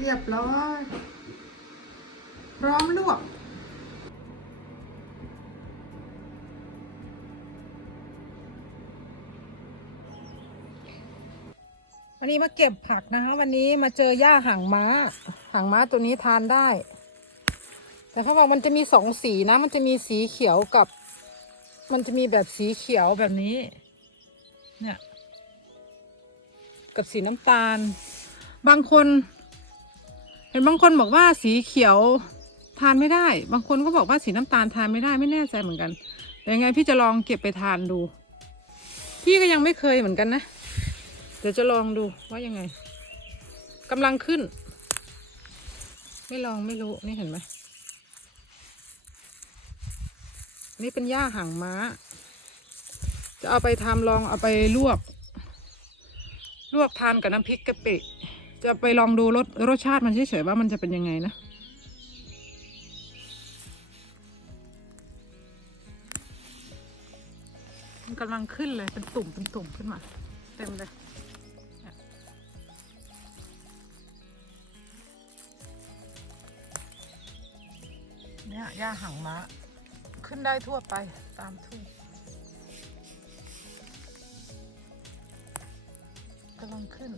เรียบร้อย พร้อมลวกวันนี้มาเก็บผักนะคะ วันนี้มาเจอหญ้าหางม้า หางม้าตัวนี้ทานได้ แต่เขาบอกมันจะมีสองสีนะ มันจะมีสีเขียวกับ มันจะมีแบบสีเขียวแบบนี้ เนี่ย กับสีน้ำตาล บางคน ห็นบางคนบอกว่าสีเขียวทานไม่ได้ บางคนก็บอกว่าสีน้ำตาลทานไม่ได้ไม่แน่ใจเหมือนกันแต่ยังไงพี่จะลองเก็บไปทานดู พี่ก็ยังไม่เคยเหมือนกันนะ เดี๋ยวจะลองดูว่ายังไงกำลังขึ้น ไม่ลองไม่รู้นี่เห็นไหมนี่เป็นหญ้าหางม้า จะเอาไปทำลองเอาไปลวก ลวกทานกับน้ำพริกกะปิ จะไปลองดูรสรสชาติมันเฉยๆว่ามันจะเป็นยังไงนะมันกำลังขึ้นเลยเป็นตุ่มเป็นตุ่มขึ้นมา เต็มเลยเนี่ยหญ้าหางม้า ขึ้นได้ทั่วไปตามทุ่งกำลังขึ้น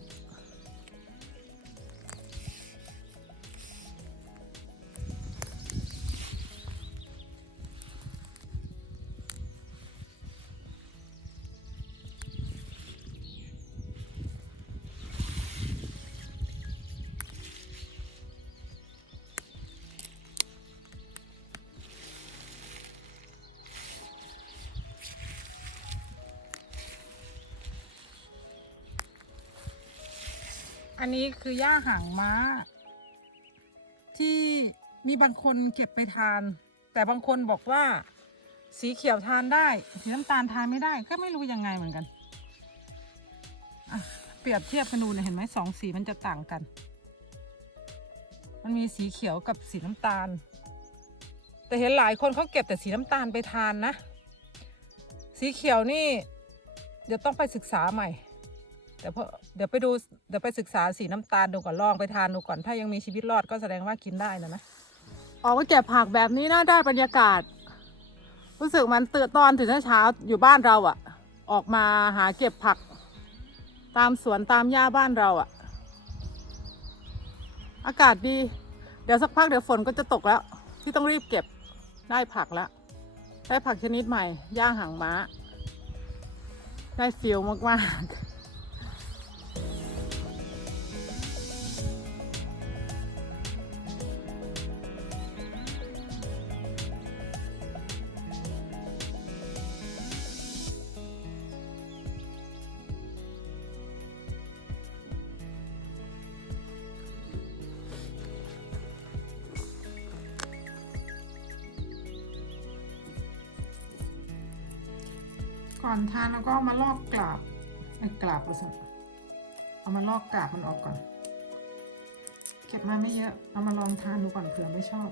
อันนี้คือหญ้าหางม้า ที่มีบางคนเก็บไปทาน แต่บางคนบอกว่า สีเขียวทานได้ สีน้ำตาลทานไม่ได้ ก็ไม่รู้ยังไงเหมือนกันเปรียบเทียบกันดูเนี่ยเห็นไหมสองสีมันจะต่างกัน มันมีสีเขียวกับสีน้ำตาล แต่เห็นหลายคนเขาเก็บแต่สีน้ำตาลไปทานนะ สีเขียวนี่เดี๋ยวต้องไปศึกษาใหม่เดี๋ยวพอ เดี๋ยวไปดูเดี๋ยวไปศึกษาสีน้ำตาลดูก่อนลองไปทานดูก่อน ถ้ายังมีชีวิตรอดก็แสดงว่ากินได้นะนะออกมาเก็บผักแบบนี้นะได้บรรยากาศ รู้สึกมันตื่นตอนถึงเช้าอยู่บ้านเราอะออกมาหาเก็บผัก ตามสวนตามหญ้าบ้านเราอะอากาศดี เดี๋ยวสักพักเดี๋ยวฝนก็จะตกแล้ว ที่ต้องรีบเก็บได้ผักแล้วได้ผักชนิดใหม่ย่างหางม้า ได้ฟิลมากๆ ก่อนทานแล้วก็เอามาลอกกราบไอ้กราบเอาสิเอามาลอกกราบมันออกก่อน เก็บมาไม่เยอะ เอามาลองทานดูก่อนเผื่อไม่ชอบ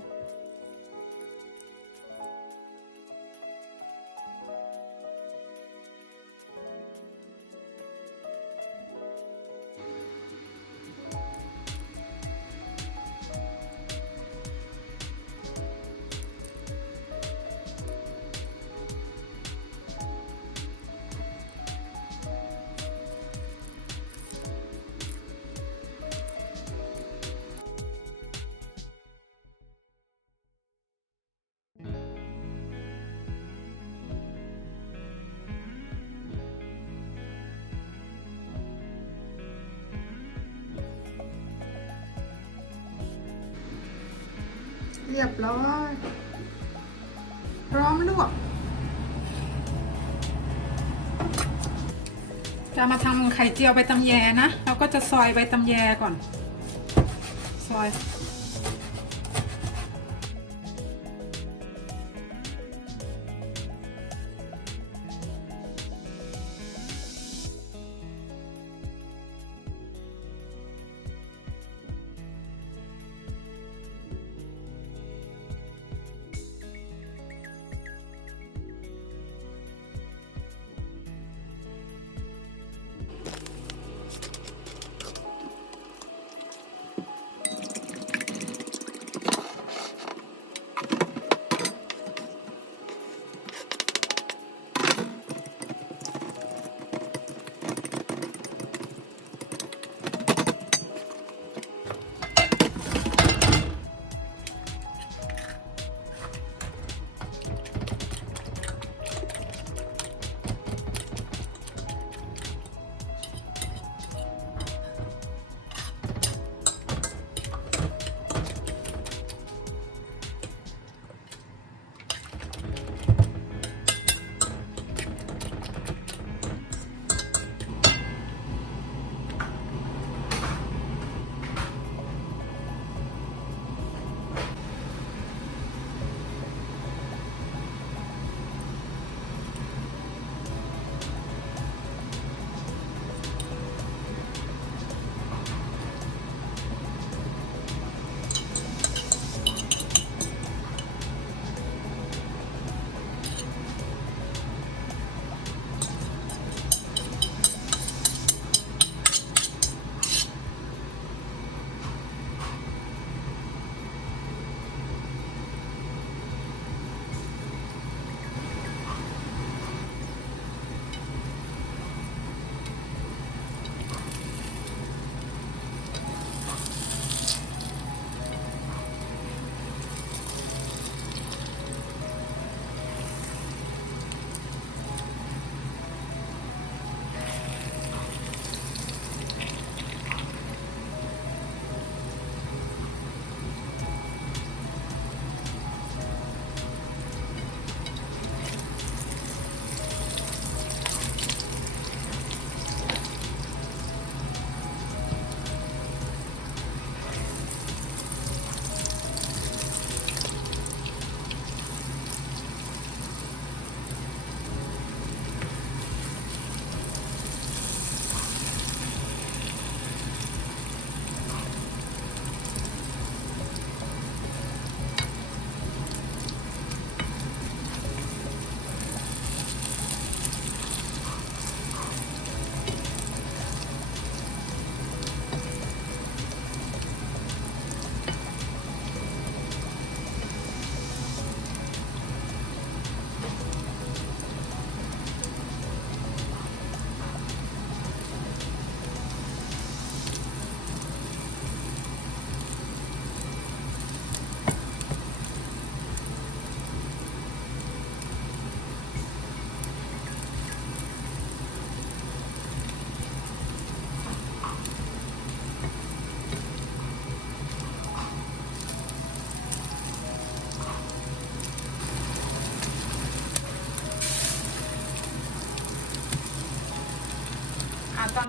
รียบร้อย พร้อมลวกจะมาทำไข่เจียวใบตำแยนะ เราก็จะซอยใบตำแยก่อน ซอย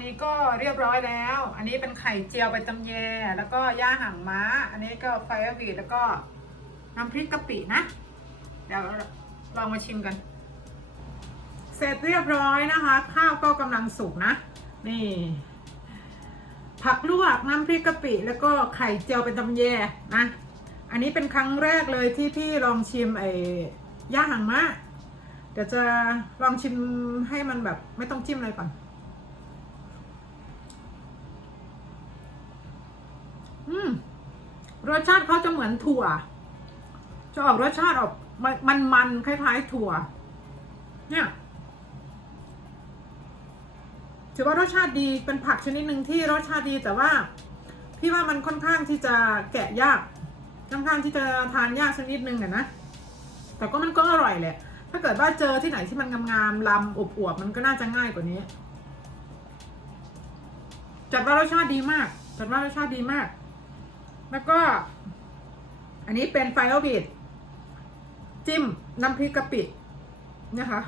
นี้ก็เรียบร้อยแล้ว อันนี้เป็นไข่เจียวใบตำแย แล้วก็ย่าหางม้า อันนี้ก็ไฟวีดแล้วก็น้ำพริกกะปินะ เดี๋ยวลองมาชิมกัน เสร็จเรียบร้อยนะคะ ข้าวก็กำลังสุกนะ นี่ ผักลวกน้ำพริกกะปิ แล้วก็ไข่เจียวเป็นตำแยนะ อันนี้เป็นครั้งแรกเลยที่พี่ลองชิมไอ้ย่าหางม้า เดี๋ยวจะลองชิมให้มันแบบไม่ต้องจิ้มอะไรก่อน อืมรสชาติเขาจะเหมือนถั่ว จะออกรสชาติออกมันมันๆคล้าย ๆ ถั่ว เนี่ยถือว่ารสชาติดีเป็นผักชนิดหนึ่งที่รสชาติดีแต่ว่า พี่ว่ามันค่อนข้างที่จะแกะยากค่อนข้างที่จะทานยากสักนิดหนึ่งอะนะแต่ก็มันก็อร่อยแหละ ถ้าเกิดว่าเจอที่ไหนที่มันงามๆลำอวบๆมันก็น่าจะง่ายกว่านี้ จัดว่ารสชาติดีมาก จัดว่ารสชาติดีมาก แล้วก็ อันนี้เป็นไฟโอบิดจิ้มน้ำพริกกะปินะคะ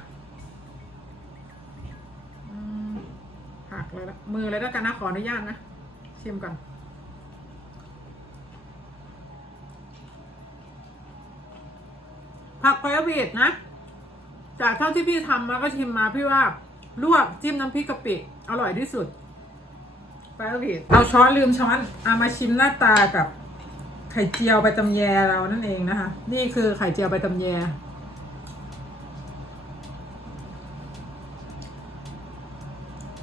หักเลยละมือเลยแล้วกันนะขออนุญาตนะชิมก่อนผักไฟโอบิดนะ จากเท่าที่พี่ทำมาก็ชิมมาพี่ว่าลวกจิ้มน้ำพริกกะปิอร่อยที่สุด ไฟโอบิดเอาช้อนลืมช้อนเอามาชิมหน้าตากับไข่เจียวใบตำแยเรานั่นเองนะคะ นี่คือไข่เจียวใบตำแย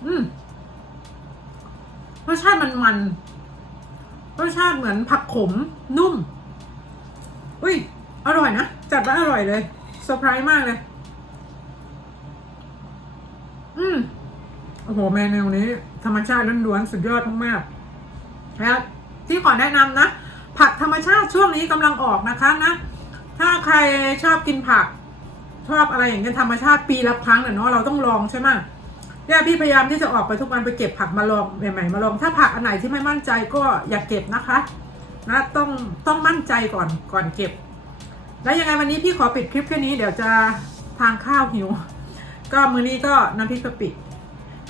อืมรสชาติมันมันรสชาติเหมือนผักขมนุ่ม อุ้ย อร่อยนะ จัดว่าอร่อยเลยเซอร์ไพรส์มากเลย อืมโอ้โหเมนูนี้ ธรรมชาติล้วนๆสุดยอดมากๆนะที่ขอแนะนำนะ ผักธรรมชาติช่วงนี้กำลังออกนะคะนะ ถ้าใครชอบกินผัก ชอบอะไรอย่างเงี้ยธรรมชาติปีละครั้งเนาะเราต้องลองใช่ไหมเนี่ยพี่พยายามที่จะออกไปทุกวันไปเก็บผักมาลองใหม่ๆมาลองถ้าผักอันไหนที่ไม่มั่นใจก็อย่าเก็บนะคะนะต้องต้องมั่นใจก่อนก่อนเก็บ แล้วยังไงวันนี้พี่ขอปิดคลิปแค่นี้เดี๋ยวจะทานข้าวหิว ก็มื้อนี้ก็น้ำพริกกะปิ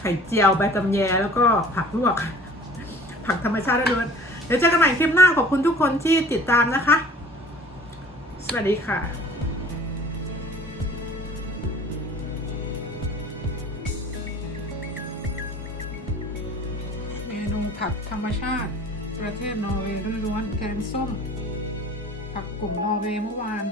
ข่เจียวใบตำแยแล้วก็ผักลวก ผักธรรมชาติล้วนเดี๋ยวเจอกันใหม่คลิปหน้าขอบคุณทุกคนที่ติดตามนะคะ สวัสดีค่ะเมนูผักธรรมชาติ ประเทศนอร์เวย์ล้วนๆแกงส้ม ผักกลุ่มนอร์เวย์เมื่อวาน